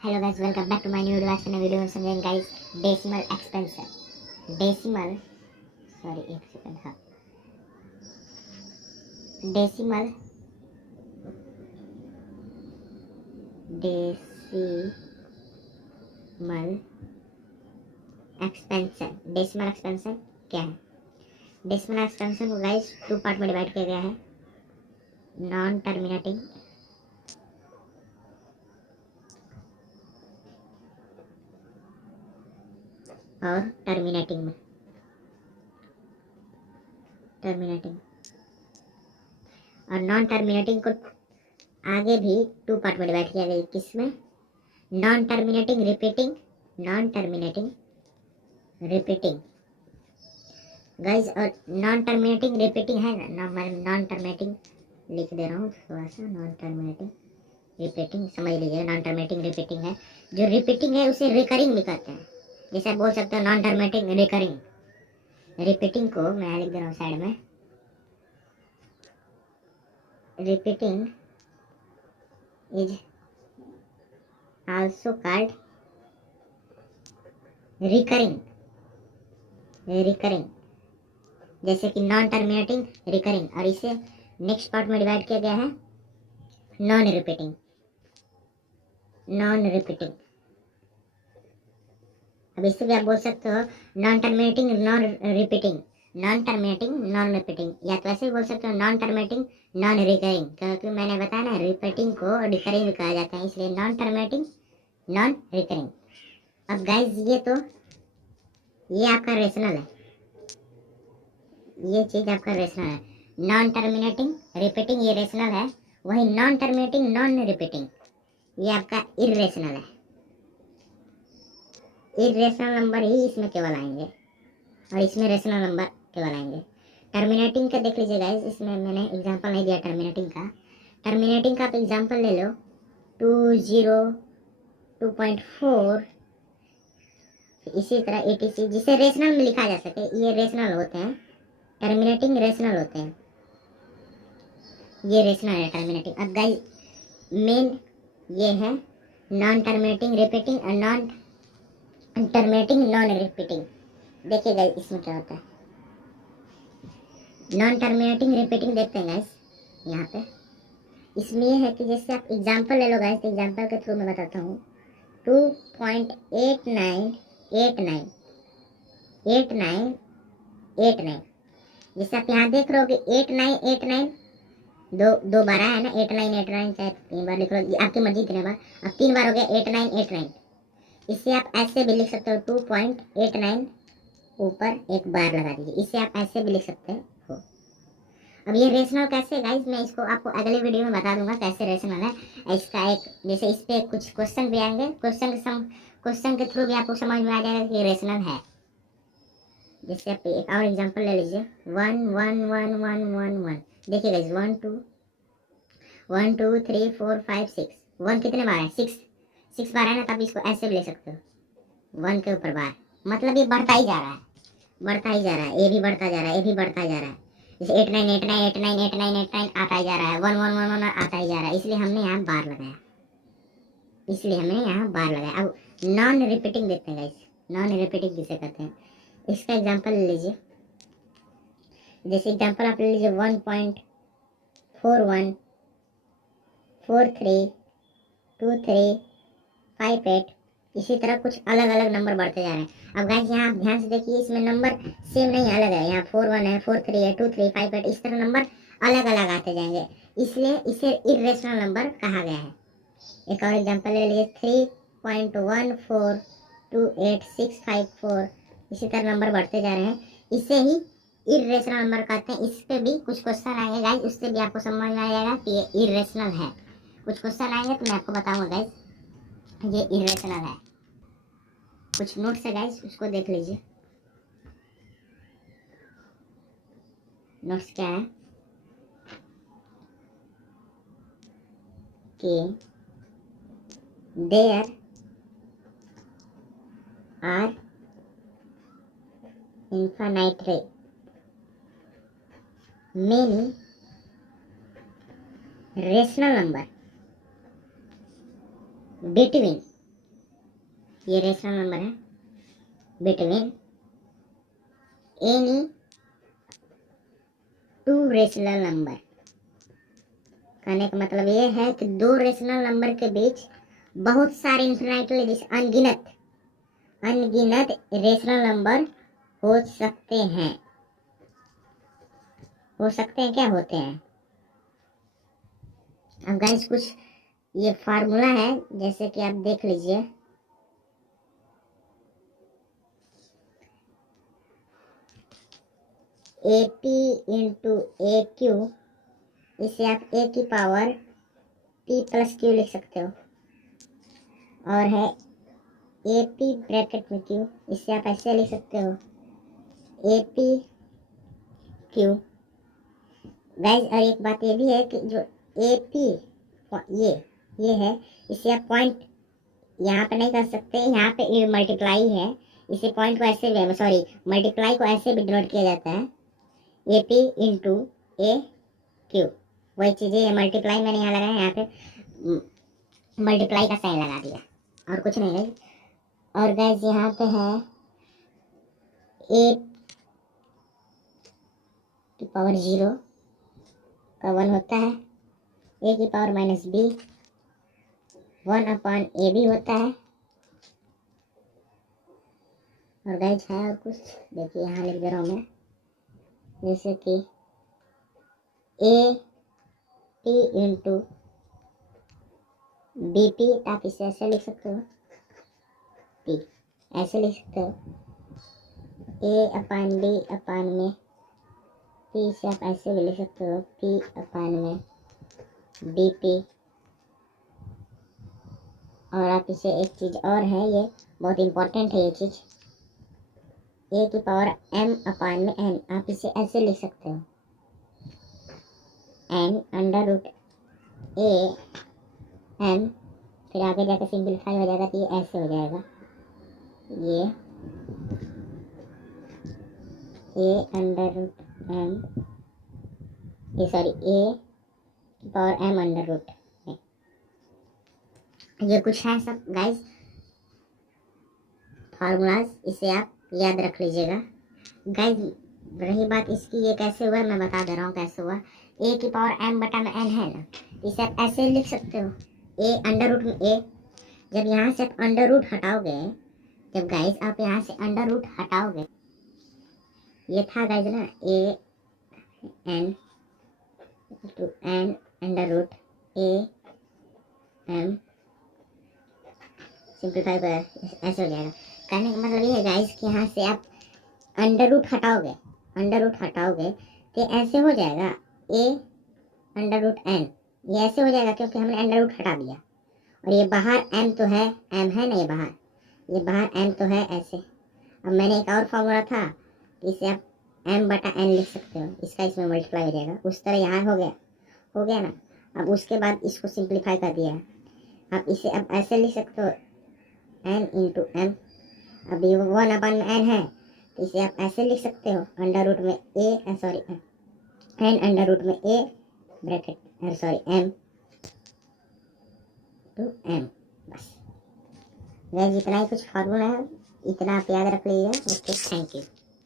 Hello guys, welcome back to my new video. आज के नए वीडियो में समझेंगे guys decimal expansion. Decimal sorry एक सेकंड, हाँ, डेसिमल डेसिमल डेसिमल एक्सपेंशन क्या है? डेसिमल एक्सपेंशन को गाइस टू पार्ट में डिवाइड किया गया है, नॉन टर्मिनेटिंग और टर्मिनेटिंग में। टर्मिनेटिंग और नॉन टर्मिनेटिंग को आगे भी टू पार्ट में डिवाइड किया गया। किसमें? Non terminating repeating, non terminating repeating guys, और नॉन टर्मिनेटिंग रिपीटिंग है ना, मैं नॉन टर्मिनेटिंग लिख दे रहा हूँ थोड़ा सा। नॉन टर्मिनेटिंग रिपीटिंग समझ लीजिए, नॉन टर्मिनेटिंग रिपीटिंग है। जो रिपीटिंग है उसे रिकरिंग भी कहते हैं। जैसे आप बोल सकते हो नॉन टर्मिनेटिंग रिकरिंग। रिपीटिंग को मैं लिख दे रहा हूँ साइड में। Repeating is also called recurring. Recurring जैसे कि नॉन टर्मिनेटिंग रिकरिंग, और इसे नेक्स्ट पार्ट में डिवाइड किया गया है नॉन रिपीटिंग। नॉन रिपीटिंग, अब इससे भी आप बोल सकते हो non terminating non repeating, non terminating non repeating, या तो ऐसे भी बोल सकते हो नॉन टर्मिनेटिंग नॉन रिकरिंग, क्योंकि मैंने बताया ना रिपीटिंग को रिकरिंग भी कहा जाता है, इसलिए नॉन टर्मिनेटिंग नॉन रिकरिंग। अब गाइज ये आपका रेशनल है, ये चीज आपका रेशनल है। नॉन टर्मिनेटिंग रिपीटिंग ये रेशनल है, वही नॉन टर्मिनेटिंग नॉन रिपीटिंग ये आपका इर्रेशनल है। इर्रेशनल नंबर ही इसमें केवल आएंगे और इसमें रेशनल नंबर केवल आएंगे। टर्मिनेटिंग का देख लीजिए गाइस, इसमें मैंने एग्जांपल नहीं दिया टर्मिनेटिंग का। टर्मिनेटिंग का आप एग्जांपल ले लो 20 2.4, इसी तरह etc, जिसे रेशनल में लिखा जा सके, ये रेशनल होते हैं। टर्मिनेटिंग रेशनल होते हैं, ये रेशनल है टर्मिनेटिंग। अब गाइस मेन ये है नॉन टर्मिनेटिंग रिपीटिंग और नॉन टर्मिनेटिंग नॉन रिपीटिंग। देखिए गाइस इसमें क्या होता है। नॉन टर्मिनेटिंग रिपीटिंग देखते हैं गाइस यहाँ पे। इसमें यह है कि जैसे आप एग्जांपल ले लो गाइस, एग्जांपल के थ्रू मैं बताता हूँ। 2.898989, जैसे आप यहाँ देख रहे हो कि 8989 दो बार है ना, 8989, चाहे 3 बार लिख लो, आपकी मर्जी कितने बार। अब 3 बार हो गया 8989। इससे आप ऐसे भी लिख सकते हो 2.89 ऊपर एक बार लगा दीजिए, इससे आप ऐसे भी लिख सकते हो। अब ये रेशनल कैसे गाइस, मैं इसको आपको अगले वीडियो में बता दूंगा कैसे रेशनल है। इसका एक जैसे इस पे कुछ क्वेश्चन भी आएंगे, क्वेश्चन के थ्रू भी आपको समझ में आ जाएगा कि रेशनल है। जैसे आप एक और एग्जांपल ले लीजिए 1 1 1 1 1 1। देखिए गाइस 1 2 1 2 3 4 5 6, 1 कितने बार है? 6 बार है ना, तब इसको ऐसे भी ले सकते हो 1 के ऊपर बार, मतलब ये बढ़ता ही जा रहा है, बढ़ता ही जा रहा है, ये भी बढ़ता जा रहा है, ये भी बढ़ता जा रहा है। जैसे 8989898989 आता ही जा रहा है, 1111 आता ही जा रहा है, इसलिए हमने यहाँ बार लगाया, अब नॉन रिपीटिंग देखते हैं गाइस, नॉन रिपीटिंग किसे कहते हैं। इसका एग्जांपल ले लीजिए, जैसे एग्जांपल आप ले लीजिए 1.41432358। इसी तरह कुछ अलग अलग नंबर बढ़ते जा रहे हैं। अब गाइस यहाँ आप ध्यान से देखिए, इसमें नंबर सेम नहीं, अलग है। यहाँ 41 है, 43 है, 2358, इस तरह नंबर अलग अलग आते जाएंगे, इसलिए इसे इर्रेशनल नंबर कहा गया है। एक और एग्जांपल ले लीजिए 3.142865 इसी तरह नंबर बढ़ते जा रहे हैं, इसे ही इर्रेशनल नंबर कहते हैं। इस पे भी कुछ क्वेश्चन आएंगे गाइस, उससे भी आपको समझ में आ जाएगा कि ये इर्रेशनल है। कुछ क्वेश्चन आएंगे तो मैं आपको बताऊंगा गाइस ये इर्रेशनल है। कुछ नोट्स है गाइस, उसको देख लीजिए। नोट्स क्या है कि there are infinitely many rational number between ये रेशनल नंबर है between any two rational number. कहने का मतलब ये है कि दो रेशनल नंबर के बीच बहुत सारे इन्फिनाइटली अनगिनत रेशनल नंबर हो सकते हैं। क्या होते हैं? अब गाइस कुछ ये फार्मूला है, जैसे कि आप देख लीजिए। AP इंटू AQ, इसे आप A की पावर P प्लस Q लिख सकते हो, और है AP ब्रैकेट में Q, इसे आप ऐसे लिख सकते हो AP Q। गाइस और एक बात ये भी है कि जो AP ये है, इसे आप पॉइंट यहाँ पे नहीं कर सकते, यहाँ पे मल्टीप्लाई है, इसे पॉइंट को ऐसे भी, सॉरी मल्टीप्लाई को ऐसे भी डिनोट किया जाता है AP इंटू AQ। वही चीज़ें मल्टीप्लाई मैंने यहाँ लगाया, यहाँ पे मल्टीप्लाई का साइन लगा दिया और कुछ नहीं है। और गाइस यहाँ पे है A की पावर 0 का 1 होता है, A की पावर माइनस B 1/AB होता है। और गाइस है और कुछ, देखिए यहाँ लिख दे रहा हूँ मैं, जैसे कि AP इंटू BP, आप इसे ऐसे लिख सकते हो, P ऐसे लिख सकते हो, A/B में P, से आप ऐसे भी लिख सकते हो P/में BP। और आप इसे एक चीज़ और है, ये बहुत इम्पोर्टेंट है ये चीज़, A की पावर M/में N, आप इसे ऐसे लिख सकते हो N under root A M, फिर आगे जाकर सिंप्लीफाई हो जाएगा तो ये ऐसे हो जाएगा, ये A अंडर रूट M, ये सॉरी A की पावर M अंडर रूट। ये कुछ है सब गाइस फार्मूलाज, इसे आप याद रख लीजिएगा। गाइस रही बात इसकी, ये कैसे हुआ मैं बता दे रहा हूँ कैसे हुआ। A की पावर M/N है ना, इसे आप ऐसे लिख सकते हो A अंडर रूट में A। जब यहाँ से आप अंडर रूट हटाओगे, जब गाइस आप यहाँ से अंडर रूट हटाओगे, ये था गाइस ना AN to N under root AM, simplify कर ऐसे हो जाएगा। कहने का मतलब ये है गाइस कि यहाँ से आप अंडर रूट हटाओगे तो ऐसे हो जाएगा A अंडर रूट N, ये ऐसे हो जाएगा क्योंकि हमने अंडर रूट हटा दिया। और ये बाहर M तो है, M है ना, ये बाहर M तो है ऐसे। अब मैंने एक और फॉर्मूला था, इसे आप M/N लिख सकते हो, इसका इसमें मल्टीप्लाई हो जाएगा, उस तरह यहाँ हो गया ना। अब उसके बाद इसको सिंप्लीफाई कर दिया, आप इसे अब ऐसे लिख सकते हो N इंटू M। अब ये 1/N है तो इसे आप ऐसे लिख सकते हो अंडर रूट में N अंडर रूट में A bracket M to M। बस गाइस इतना ही कुछ फार्मूला है, इतना आप याद रख लीजिए। Okay, thank you.